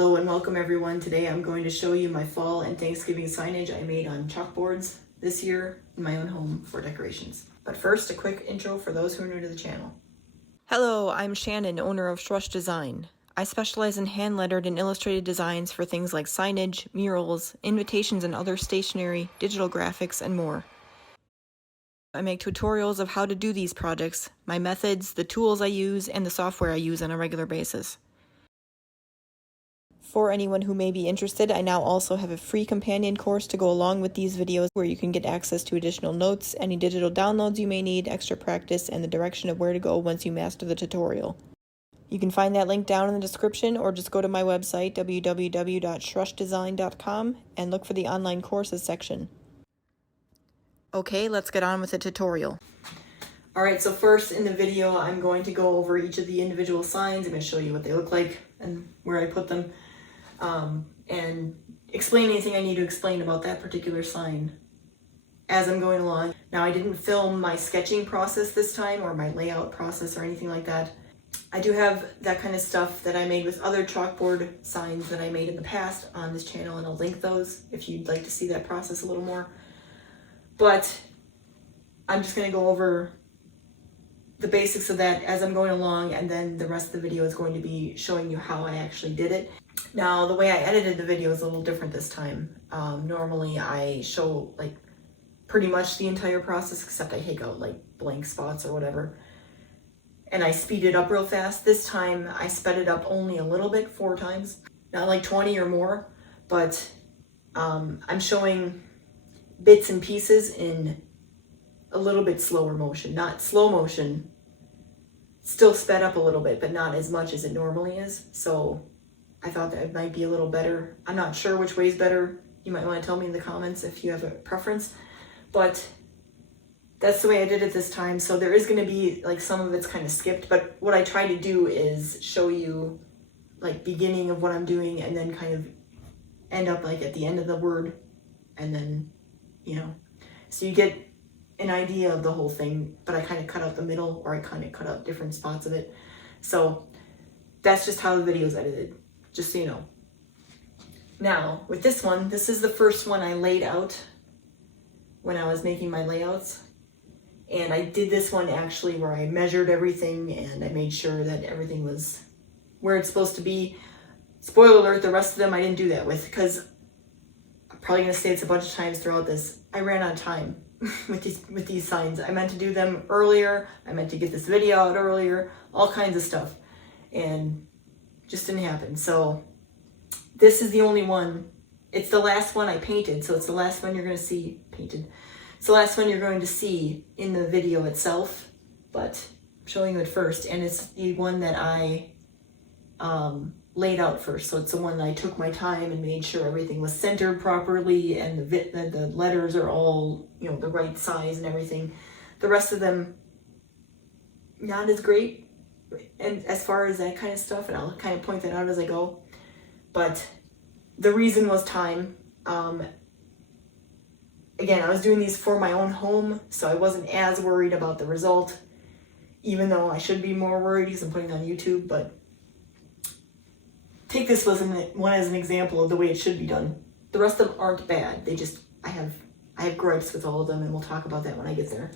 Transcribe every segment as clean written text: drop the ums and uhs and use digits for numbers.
Hello and welcome everyone. Today I'm going to show you my fall and Thanksgiving signage I made on chalkboards this year in my own home for decorations. But first, a quick intro for those who are new to the channel. Hello, I'm Shannon, owner of Shrush Design. I specialize in hand-lettered and illustrated designs for things like signage, murals, invitations and other stationery, digital graphics, and more. I make tutorials of how to do these projects, my methods, the tools I use, and the software I use on a regular basis. For anyone who may be interested, I now also have a free companion course to go along with these videos where you can get access to additional notes, any digital downloads you may need, extra practice, and the direction of where to go once you master the tutorial. You can find that link down in the description or just go to my website www.shrushdesign.com and look for the online courses section. Okay, let's get on with the tutorial. Alright, so first in the video I'm going to go over each of the individual signs. I'm going to show you what they look like and where I put them. And explain anything I need to explain about that particular sign as I'm going along. Now, I didn't film my sketching process this time or my layout process or anything like that. I do have that kind of stuff that I made with other chalkboard signs that I made in the past on this channel, and I'll link those if you'd like to see that process a little more. But I'm just going to go over the basics of that as I'm going along, and then the rest of the video is going to be showing you how I actually did it. Now, the way I edited the video is a little different this time. Normally I show like pretty much the entire process, except I take out like blank spots or whatever, and I speed it up real fast. This time I sped it up only a little bit, 4 times, not like 20 or more, but I'm showing bits and pieces in a little bit slower motion, not slow motion, still sped up a little bit, but not as much as it normally is. So I thought that might be a little better. I'm not sure which way is better. You might want to tell me in the comments if you have a preference, but that's the way I did it this time. So there is going to be like some of it's kind of skipped, but what I try to do is show you like beginning of what I'm doing and then kind of end up like at the end of the word, and then, you know, so you get an idea of the whole thing, but I kind of cut out the middle, or I kind of cut out different spots of it. So that's just how the video is edited, just so you know. Now, with this one, this is the first one I laid out when I was making my layouts. And I did this one actually where I measured everything and I made sure that everything was where it's supposed to be. Spoiler alert, the rest of them I didn't do that with, because I'm probably going to say this a bunch of times throughout this. I ran out of time with these signs. I meant to do them earlier. I meant to get this video out earlier, all kinds of stuff, and just didn't happen. So this is the only one. It's the last one I painted, so it's the last one you're going to see painted. It's the last one you're going to see in the video itself, but I'm showing you it first, and it's the one that I laid out first. So it's the one that I took my time and made sure everything was centered properly and the letters are all, you know, the right size and everything. The rest of them, not as great, and as far as that kind of stuff, and I'll kind of point that out as I go. But the reason was time. Again, I was doing these for my own home, so I wasn't as worried about the result, even though I should be more worried because I'm putting it on YouTube. But take this one as an example of the way it should be done. The rest of them aren't bad. They just, I have gripes with all of them, and we'll talk about that when I get there.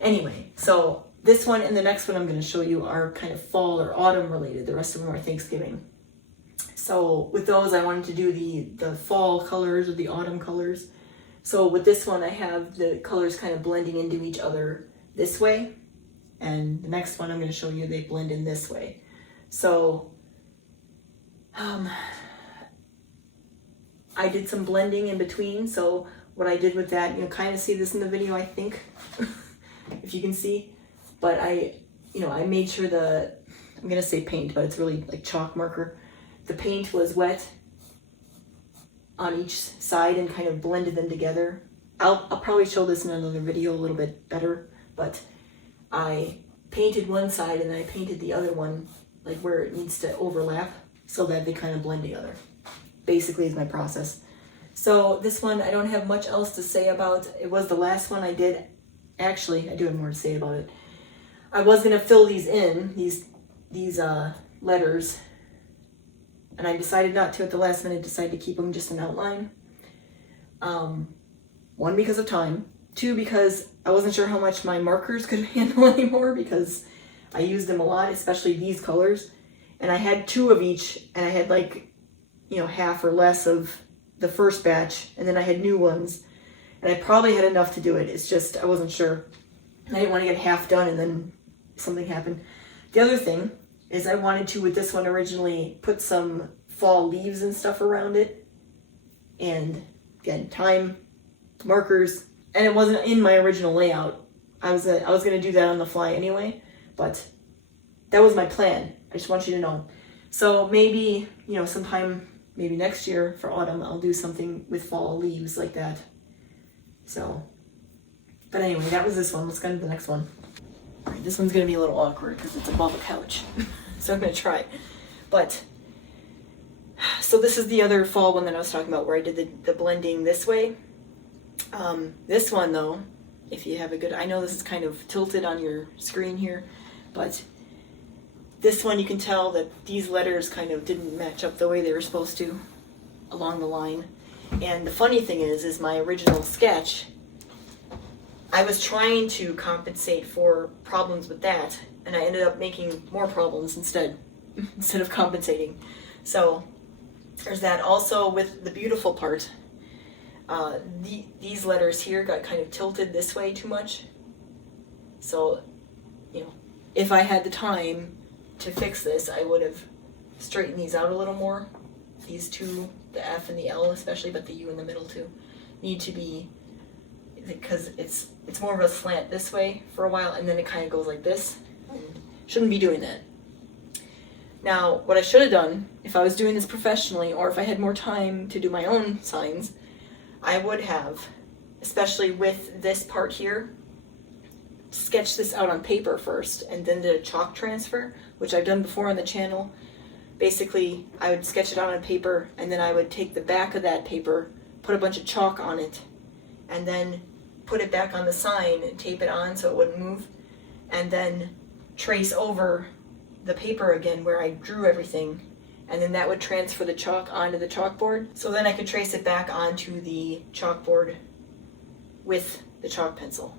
Anyway, so this one and the next one I'm going to show you are kind of fall or autumn related. The rest of them are Thanksgiving. So with those, I wanted to do the fall colors or the autumn colors. So with this one, I have the colors kind of blending into each other this way. And the next one I'm going to show you, they blend in this way. So I did some blending in between. So what I did with that, you'll kind of see this in the video, I think, if you can see. But I made sure I'm going to say paint, but it's really like chalk marker. The paint was wet on each side and kind of blended them together. I'll probably show this in another video a little bit better, but I painted one side and then I painted the other one like where it needs to overlap so that they kind of blend together. Basically is my process. So this one I don't have much else to say about. It was the last one I did. Actually, I do have more to say about it. I was gonna fill these in, these letters, and I decided not to at the last minute, decided to keep them just an outline. One, because of time. Two, because I wasn't sure how much my markers could handle anymore, because I used them a lot, especially these colors. And I had 2 of each, and I had like, you know, half or less of the first batch, and then I had new ones. And I probably had enough to do it. It's just, I wasn't sure. I didn't want to get half done and then something happened. The other thing is I wanted to, with this one originally, put some fall leaves and stuff around it. And again, time, markers, and it wasn't in my original layout. I was going to do that on the fly anyway, but that was my plan. I just want you to know. So maybe, you know, sometime, maybe next year for autumn, I'll do something with fall leaves like that. So, but anyway, that was this one. Let's go to the next one. All right, this one's going to be a little awkward because it's above a couch. So I'm going to try. But, so this is the other fall one that I was talking about where I did the blending this way. This one though, if you have a good, I know this is kind of tilted on your screen here, but this one you can tell that these letters kind of didn't match up the way they were supposed to along the line. And the funny thing is my original sketch, I was trying to compensate for problems with that, and I ended up making more problems instead of compensating. So there's that. Also with the beautiful part, these letters here got kind of tilted this way too much. So, you know, if I had the time to fix this, I would have straightened these out a little more. These two, the F and the L especially, but the U in the middle too, need to be, because it's more of a slant this way for a while, and then it kind of goes like this. Shouldn't be doing that. Now, what I should have done, if I was doing this professionally, or if I had more time to do my own signs, I would have, especially with this part here, sketch this out on paper first and then did a chalk transfer, which I've done before on the channel. Basically, I would sketch it out on paper, and then I would take the back of that paper, put a bunch of chalk on it, and then put it back on the sign and tape it on so it wouldn't move, and then trace over the paper again where I drew everything, and then that would transfer the chalk onto the chalkboard. So then I could trace it back onto the chalkboard with the chalk pencil.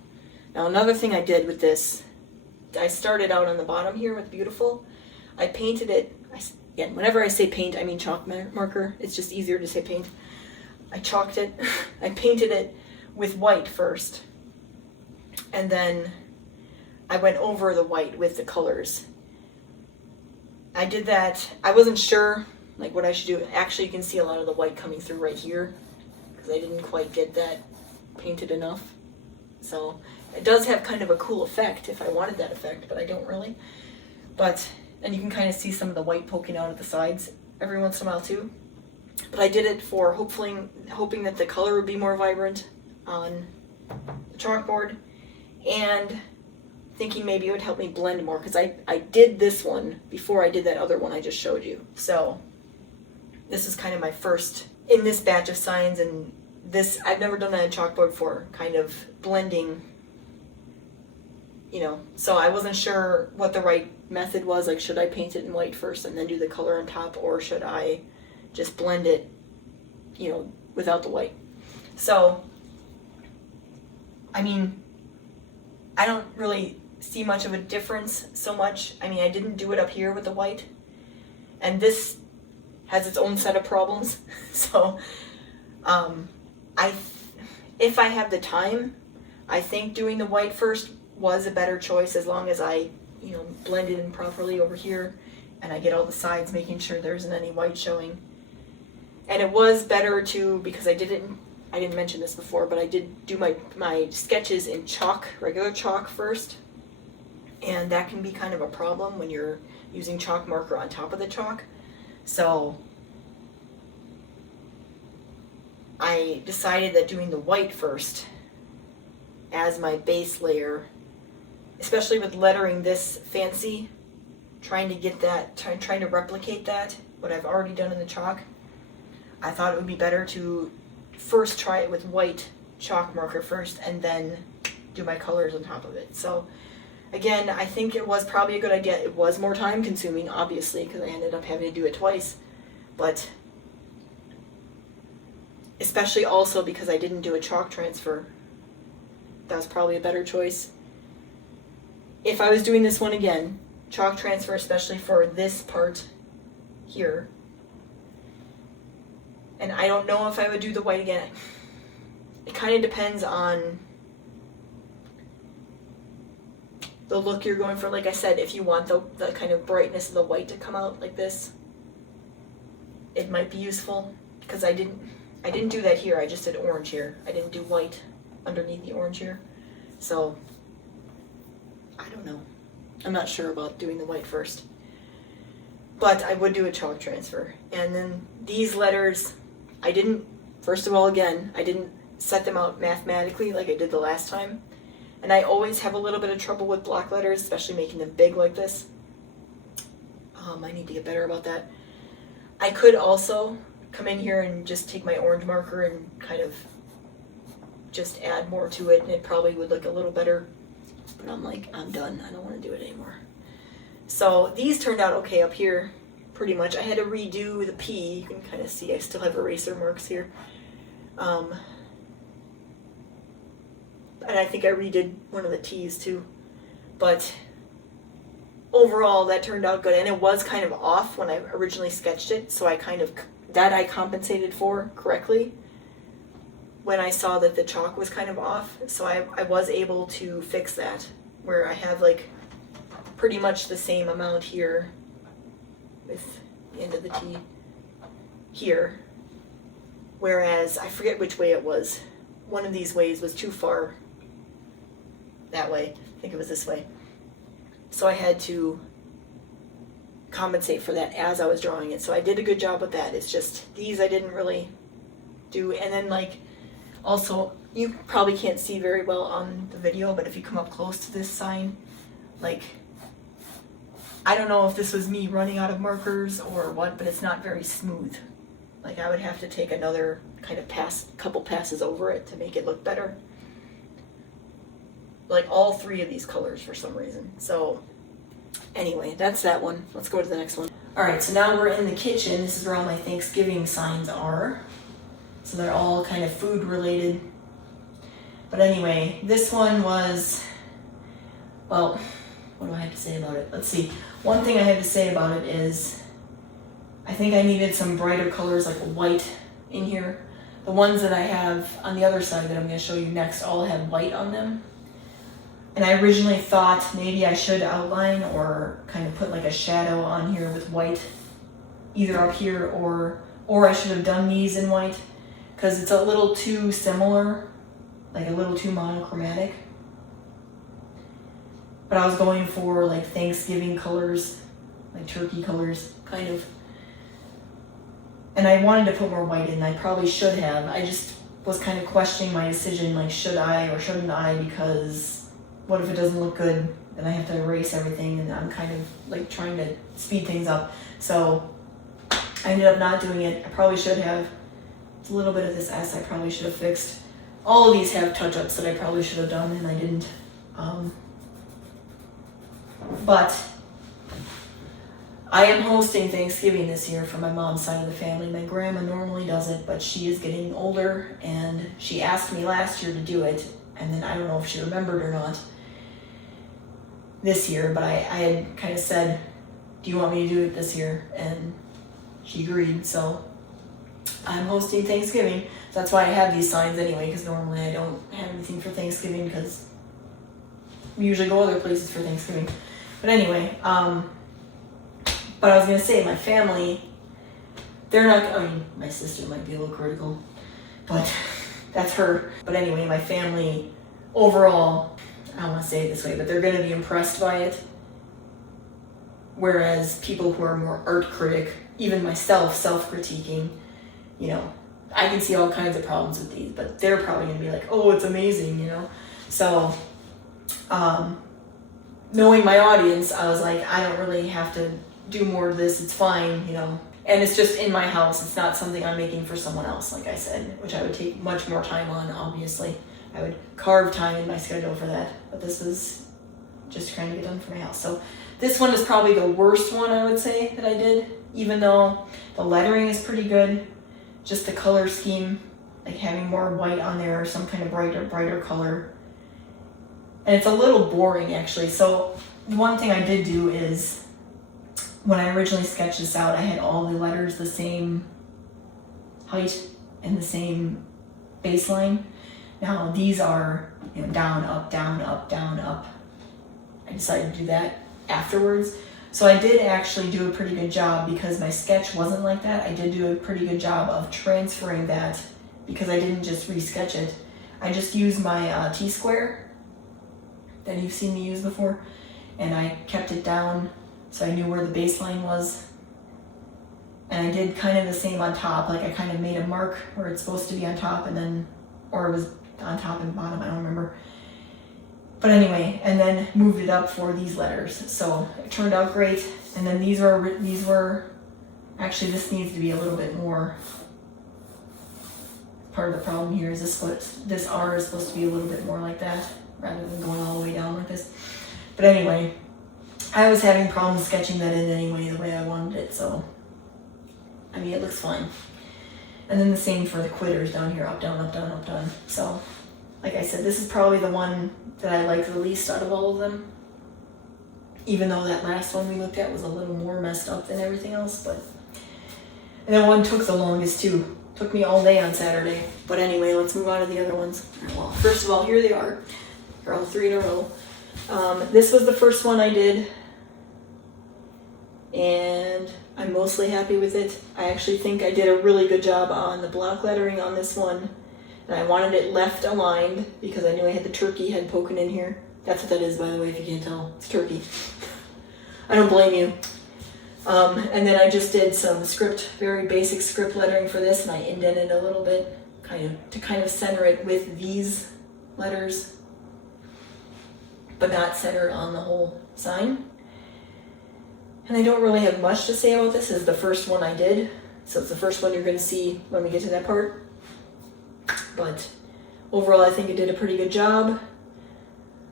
Now another thing I did with this, I started out on the bottom here with beautiful. I painted it, again, whenever I say paint, I mean chalk marker. It's just easier to say paint. I chalked it, I painted it with white first, and then I went over the white with the colors. I did that, I wasn't sure like what I should do. Actually, you can see a lot of the white coming through right here because I didn't quite get that painted enough. So it does have kind of a cool effect if I wanted that effect, but I don't really. But, and you can kind of see some of the white poking out at the sides every once in a while too. But I did it for hoping that the color would be more vibrant on the chalkboard, and thinking maybe it would help me blend more, because I did this one before I did that other one I just showed you. So this is kind of my first in this batch of signs, and this, I've never done that on chalkboard before, kind of blending, you know, so I wasn't sure what the right method was. Like, should I paint it in white first and then do the color on top, or should I just blend it, you know, without the white? So, I mean, I don't really see much of a difference so much. I mean, I didn't do it up here with the white, and this has its own set of problems. So, if I have the time, I think doing the white first was a better choice, as long as I, you know, blend it in properly over here, and I get all the sides, making sure there isn't any white showing. And it was better too, because I didn't mention this before, but I did do my sketches in chalk, regular chalk first, and that can be kind of a problem when you're using chalk marker on top of the chalk. So I decided that doing the white first as my base layer, especially with lettering this fancy, trying to get that, trying to replicate that, what I've already done in the chalk, I thought it would be better to first try it with white chalk marker first, and then do my colors on top of it. So again, I think it was probably a good idea. It was more time consuming, obviously, because I ended up having to do it twice. but especially also because I didn't do a chalk transfer. That was probably a better choice. If I was doing this one again, chalk transfer, especially for this part here, and I don't know if I would do the white again. It kind of depends on the look you're going for. Like I said, if you want the kind of brightness of the white to come out like this, it might be useful, because I didn't do that here. I just did orange here. I didn't do white underneath the orange here. So I don't know. I'm not sure about doing the white first. But I would do a chalk transfer. And then these letters, I didn't, first of all, again, I didn't set them out mathematically like I did the last time. And I always have a little bit of trouble with block letters, especially making them big like this. I need to get better about that. I could also come in here and just take my orange marker and kind of just add more to it, and it probably would look a little better. But I'm like, I'm done. I don't want to do it anymore. So these turned out okay up here, pretty much. I had to redo the P. You can kind of see I still have eraser marks here. And I think I redid one of the T's too. But overall, that turned out good. And it was kind of off when I originally sketched it, so I compensated for correctly when I saw that the chalk was kind of off. So I was able to fix that, where I have like pretty much the same amount here with the end of the T here. Whereas, I forget which way it was. One of these ways was too far that way. I think it was this way. So I had to compensate for that as I was drawing it. So I did a good job with that. It's just these I didn't really do. And then like, also, you probably can't see very well on the video, but if you come up close to this sign, like, I don't know if this was me running out of markers or what, but it's not very smooth. Like, I would have to take another kind of couple passes over it to make it look better. Like all three of these colors for some reason. So anyway, that's that one. Let's go to the next one. All right, so now we're in the kitchen. This is where all my Thanksgiving signs are. So they're all kind of food related. But anyway, this one was, well, what do I have to say about it? Let's see. One thing I have to say about it is I think I needed some brighter colors like white in here. The ones that I have on the other side that I'm going to show you next all have white on them. And I originally thought maybe I should outline or kind of put like a shadow on here with white, either up here or I should have done these in white, because it's a little too similar, like a little too monochromatic. But I was going for like Thanksgiving colors, like turkey colors, kind of. And I wanted to put more white in. I probably should have. I just was kind of questioning my decision, like should I or shouldn't I, because what if it doesn't look good and I have to erase everything, and I'm kind of like trying to speed things up. So I ended up not doing it. I probably should have. It's a little bit of this S I probably should have fixed. All of these have touch-ups that I probably should have done and I didn't. But I am hosting Thanksgiving this year for my mom's side of the family. My grandma normally does it, but she is getting older, and she asked me last year to do it, and then I don't know if she remembered or not this year, but I had kind of said, do you want me to do it this year? And she agreed, so I'm hosting Thanksgiving. That's why I have these signs anyway, because normally I don't have anything for Thanksgiving, because we usually go other places for Thanksgiving. But anyway, but I was going to say, my family, they're not, I mean, my sister might be a little critical, but that's her. But anyway, my family overall, I don't want to say it this way, but they're going to be impressed by it. Whereas people who are more art critic, even myself, self-critiquing, you know, I can see all kinds of problems with these, but they're probably going to be like, oh, it's amazing, you know? So, knowing my audience, I was like, I don't really have to do more of this, it's fine, you know? And it's just in my house, it's not something I'm making for someone else, like I said, which I would take much more time on, obviously. I would carve time in my schedule for that, but this is just trying to get done for my house. So this one is probably the worst one, I would say, that I did. even though the lettering is pretty good, just the color scheme, like having more white on there or some kind of brighter color. And it's a little boring actually. So one thing I did do is when I originally sketched this out, I had all the letters the same height and the same baseline. Now these are, you know, down, up, down, up, down, up. I decided to do that afterwards. So I did actually do a pretty good job because my sketch wasn't like that. I did do a pretty good job of transferring that because I didn't just resketch it. I just used my T-square that you've seen me use before, and I kept it down so I knew where the baseline was. And I did kind of the same on top, like I kind of made a mark where it's supposed to be on top and then, or it was on top and bottom, I don't remember. But anyway, and then moved it up for these letters. So it turned out great. And then these were, actually this needs to be a little bit more. Part of the problem here is this R is supposed to be a little bit more like that rather than going all the way down like this. But anyway, I was having problems sketching that in anyway the way I wanted it, so I mean it looks fine. And then the same for the quitters down here, up, down, up, down, up, down. So like I said, this is probably the one that I like the least out of all of them. Even though that last one we looked at was a little more messed up than everything else, but. And then one took the longest too. Took me all day on Saturday. But anyway, let's move on to the other ones. Well, first of all, here they are. They're all three in a row. This was the first one I did. And I'm mostly happy with it. I actually think I did a really good job on the block lettering on this one. And I wanted it left aligned because I knew I had the turkey head poking in here. That's what that is, by the way, if you can't tell. It's turkey. I don't blame you. And then I just did some script, very basic script lettering for this, and I indented a little bit to kind of center it with these letters, but not centered on the whole sign. And I don't really have much to say about this. This is the first one I did, so it's the first one you're going to see when we get to that part. But overall, I think it did a pretty good job.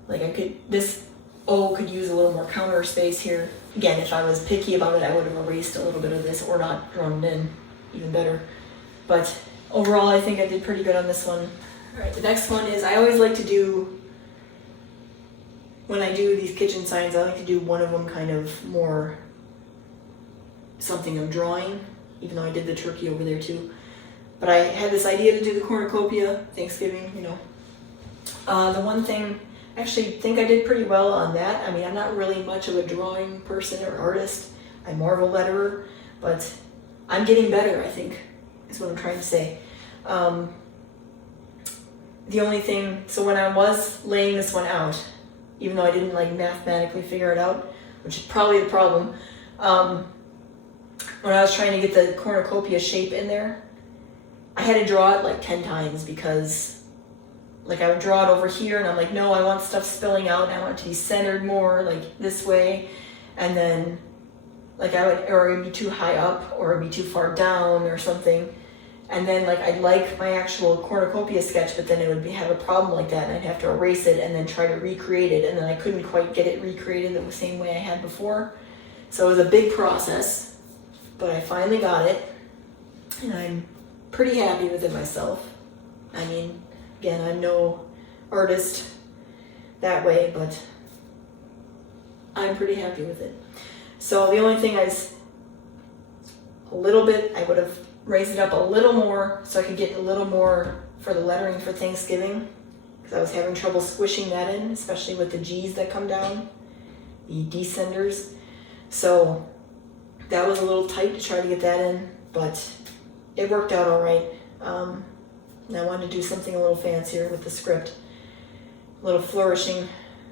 Like this O could use a little more counter space here. Again, if I was picky about it, I would have erased a little bit of this or not drawn it in, even better. But overall, I think I did pretty good on this one. All right, the next one is I always like to do, when I do these kitchen signs, I like to do one of them kind of more something I'm drawing, even though I did the turkey over there too. But I had this idea to do the cornucopia, Thanksgiving, you know. The one thing, I actually think I did pretty well on that. I mean, I'm not really much of a drawing person or artist. I'm more of a letterer, but I'm getting better, I think, is what I'm trying to say. The only thing, so when I was laying this one out, even though I didn't like mathematically figure it out, which is probably the problem, when I was trying to get the cornucopia shape in there, I had to draw it like 10 times because like I would draw it over here and I'm like, no, I want stuff spilling out and I want it to be centered more like this way. And then like or it'd be too high up or it'd be too far down or something. And then like I'd like my actual cornucopia sketch, but then it would have a problem like that and I'd have to erase it and then try to recreate it. And then I couldn't quite get it recreated the same way I had before. So it was a big process, but I finally got it and I'm pretty happy with it myself. I mean, again, I'm no artist that way, but I'm pretty happy with it. So the only thing is a little bit, I would have raised it up a little more so I could get a little more for the lettering for Thanksgiving because I was having trouble squishing that in, especially with the G's that come down, the descenders. So that was a little tight to try to get that in, but it worked out all right. And I wanted to do something a little fancier with the script, a little flourishing.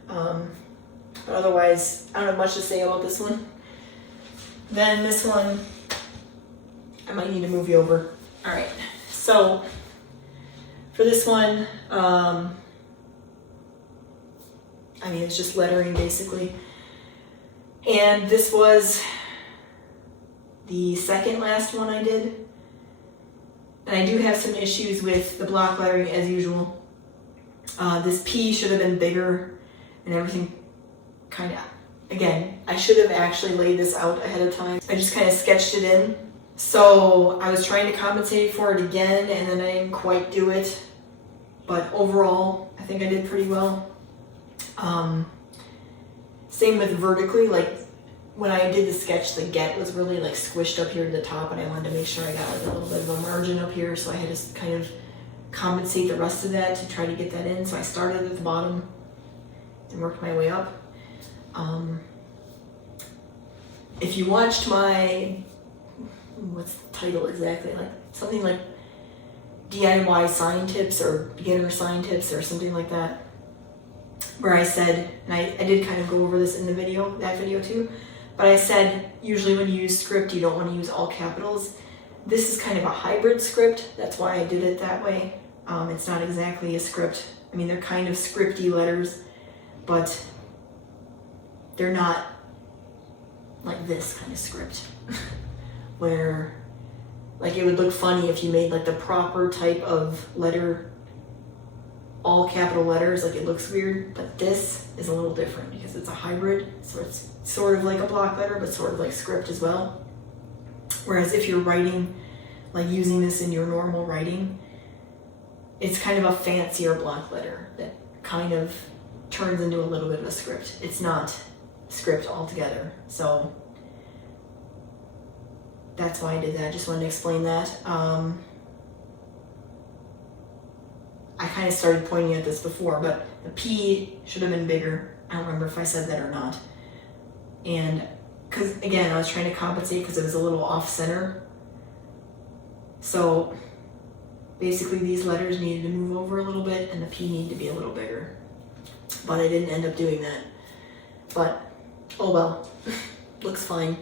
But otherwise, I don't have much to say about this one. Then this one, I might need to move you over. All right, so for this one, I mean, it's just lettering basically. And this was the second last one I did. And I do have some issues with the block lettering as usual. This P should have been bigger and everything kind of again, I should have actually laid this out ahead of time. I just kind of sketched it in. So I was trying to compensate for it again, and then I didn't quite do it. But overall, I think I did pretty well. Same with vertically, like when I did the sketch, the get was really like squished up here to the top, and I wanted to make sure I got like a little bit of a margin up here, so I had to kind of compensate the rest of that to try to get that in. So I started at the bottom and worked my way up. If you watched my, what's the title exactly, like something like DIY sign tips or beginner sign tips or something like that, where I said, and I did kind of go over this in the video, that video too, but I said usually when you use script you don't want to use all capitals. This is kind of a hybrid script, that's why I did it that way. It's not exactly a script. I mean, they're kind of scripty letters, but they're not like this kind of script where like it would look funny if you made like the proper type of letter all capital letters, like it looks weird, but this is a little different because it's a hybrid, so it's sort of like a block letter but sort of like script as well. Whereas if you're writing, like using this in your normal writing, it's kind of a fancier block letter that kind of turns into a little bit of a script. It's not script altogether, so that's why I did that. I just wanted to explain that. I kind of started pointing at this before, but the P should have been bigger. I don't remember if I said that or not. And because again, I was trying to compensate because it was a little off center. So basically these letters needed to move over a little bit and the P needed to be a little bigger. But I didn't end up doing that. But oh well, looks fine.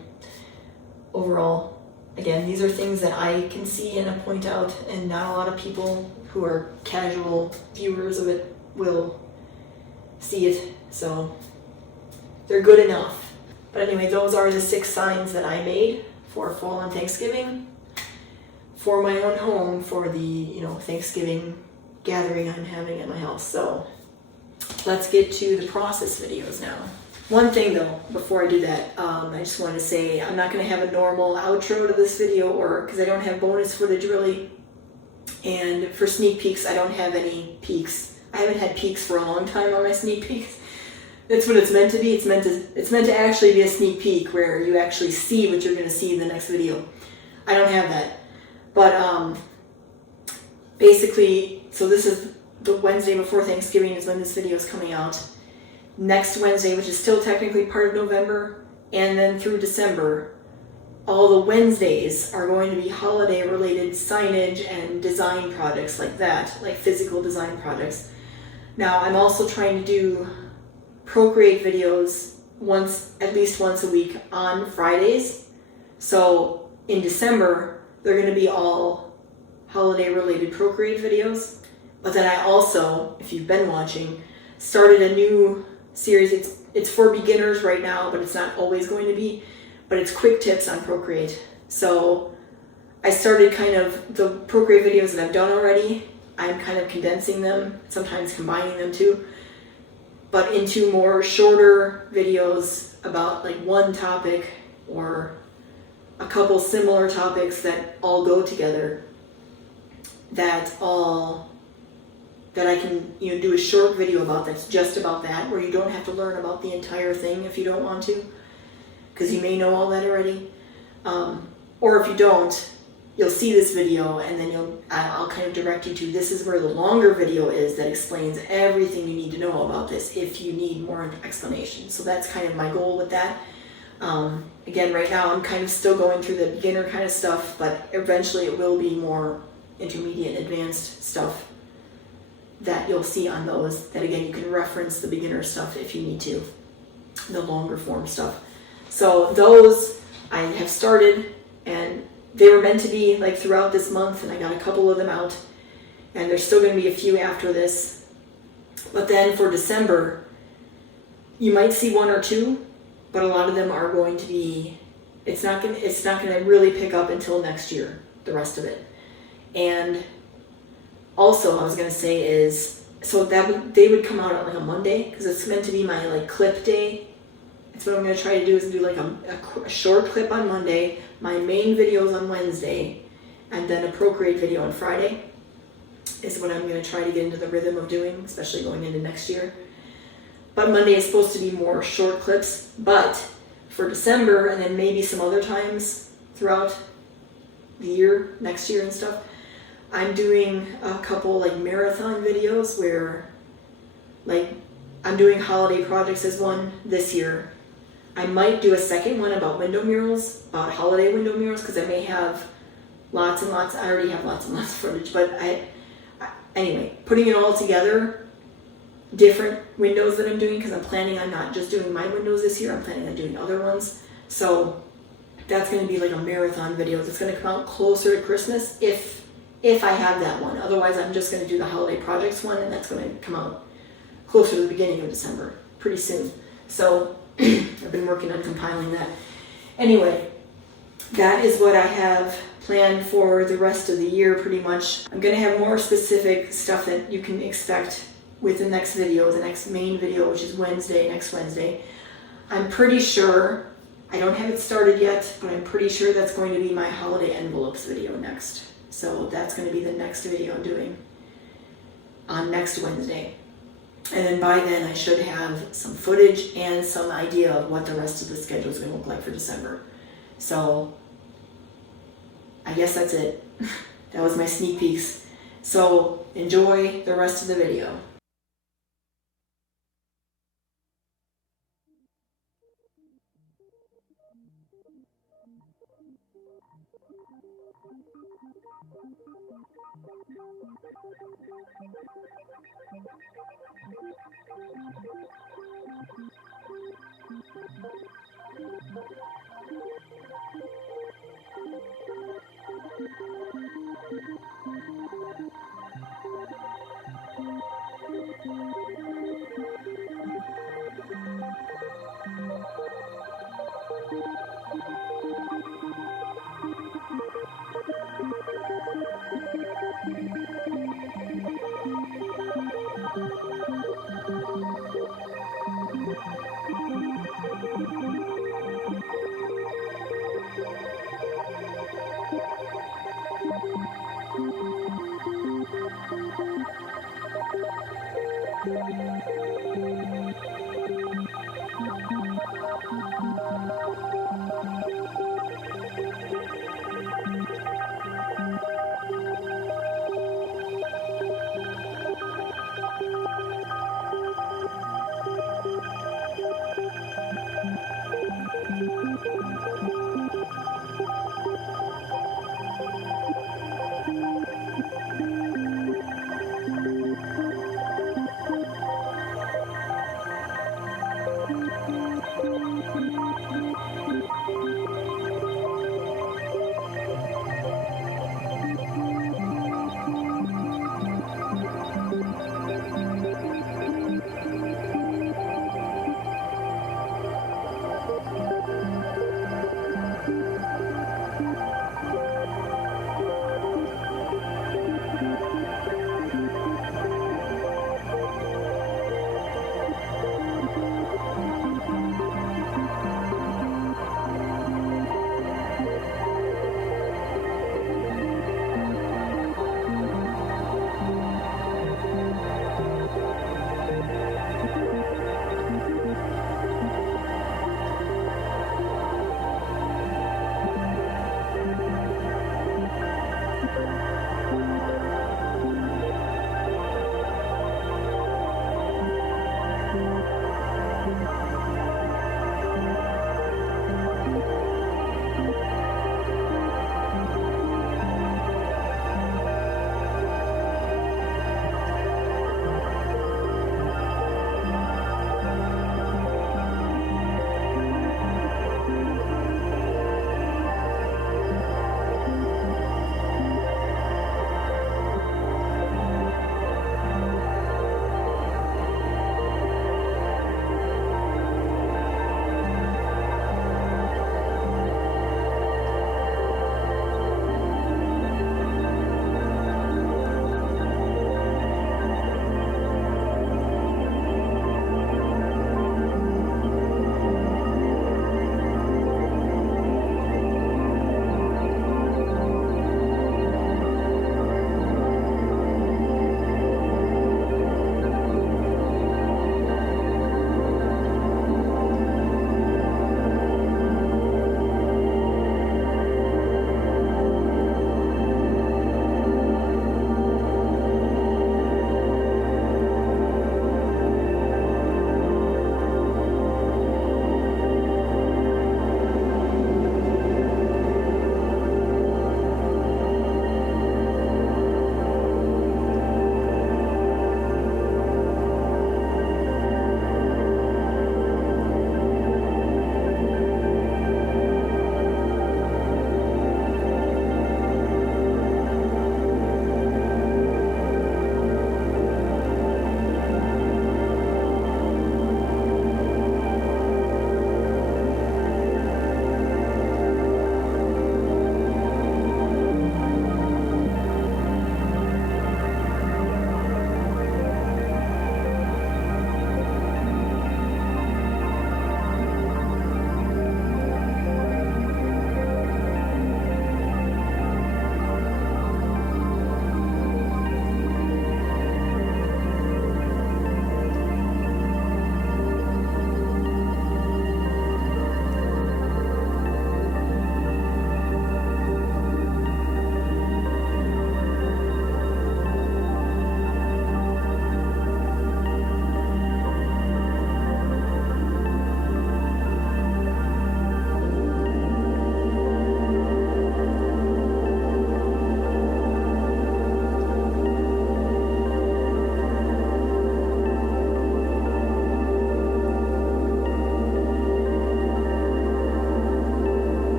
Overall, again, these are things that I can see and I point out, and not a lot of people who are casual viewers of it will see it, so they're good enough. But anyway, those are the 6 signs that I made for fall and Thanksgiving for my own home for the Thanksgiving gathering I'm having at my house. So let's get to the process videos now. One thing though, before I do that, I just want to say I'm not going to have a normal outro to this video, or because I don't have bonus footage really. And for sneak peeks, I don't have any peeks. I haven't had peeks for a long time on my sneak peeks. That's what it's meant to be. It's meant to actually be a sneak peek where you actually see what you're going to see in the next video. I don't have that. But basically, so this is the Wednesday before Thanksgiving is when this video is coming out. Next Wednesday, which is still technically part of November, and then through December, all the Wednesdays are going to be holiday related signage and design projects like that, like physical design projects. Now I'm also trying to do Procreate videos at least once a week on Fridays. So in December, they're going to be all holiday related Procreate videos. But then I also, if you've been watching, started a new series. It's for beginners right now, but it's not always going to be. But it's quick tips on Procreate. So I started kind of the Procreate videos that I've done already. I'm kind of condensing them, sometimes combining them too, but into more shorter videos about like one topic or a couple similar topics that all go together, that I can do a short video about that's just about that, where you don't have to learn about the entire thing if you don't want to, because you may know all that already. Or if you don't, you'll see this video and then I'll kind of direct you to, this is where the longer video is that explains everything you need to know about this if you need more explanation. So that's kind of my goal with that. Again, right now I'm kind of still going through the beginner kind of stuff, but eventually it will be more intermediate and advanced stuff that you'll see on those, that again you can reference the beginner stuff if you need to, the longer form stuff. So those I have started, and they were meant to be like throughout this month, and I got a couple of them out, and there's still going to be a few after this. But then for December, you might see 1 or 2, but a lot of them are going to be, it's not going to really pick up until next year, the rest of it. And also I was going to say is, so they would come out on like a Monday, because it's meant to be my like clip day. So what I'm going to try to do is do like a short clip on Monday, my main videos on Wednesday, and then a Procreate video on Friday is what I'm going to try to get into the rhythm of doing, especially going into next year. But Monday is supposed to be more short clips, but for December and then maybe some other times throughout the year, next year and stuff, I'm doing a couple like marathon videos where like I'm doing holiday projects as one this year. I might do a second one about window murals, about holiday window murals, because I may have lots and lots. I already have lots and lots of footage, but anyway, putting it all together, different windows that I'm doing, because I'm planning on not just doing my windows this year, I'm planning on doing other ones. So that's going to be like a marathon video. It's going to come out closer to Christmas if I have that one. Otherwise, I'm just going to do the holiday projects one, and that's going to come out closer to the beginning of December, pretty soon. So I've been working on compiling that. Anyway, that is what I have planned for the rest of the year, pretty much. I'm going to have more specific stuff that you can expect with the next video, the next main video, which is next Wednesday. I'm pretty sure, I don't have it started yet, but I'm pretty sure that's going to be my holiday envelopes video next. So that's going to be the next video I'm doing on next Wednesday. And then by then I should have some footage and some idea of what the rest of the schedule is going to look like for December. So I guess that's it. That was my sneak peeks. So enjoy the rest of the video.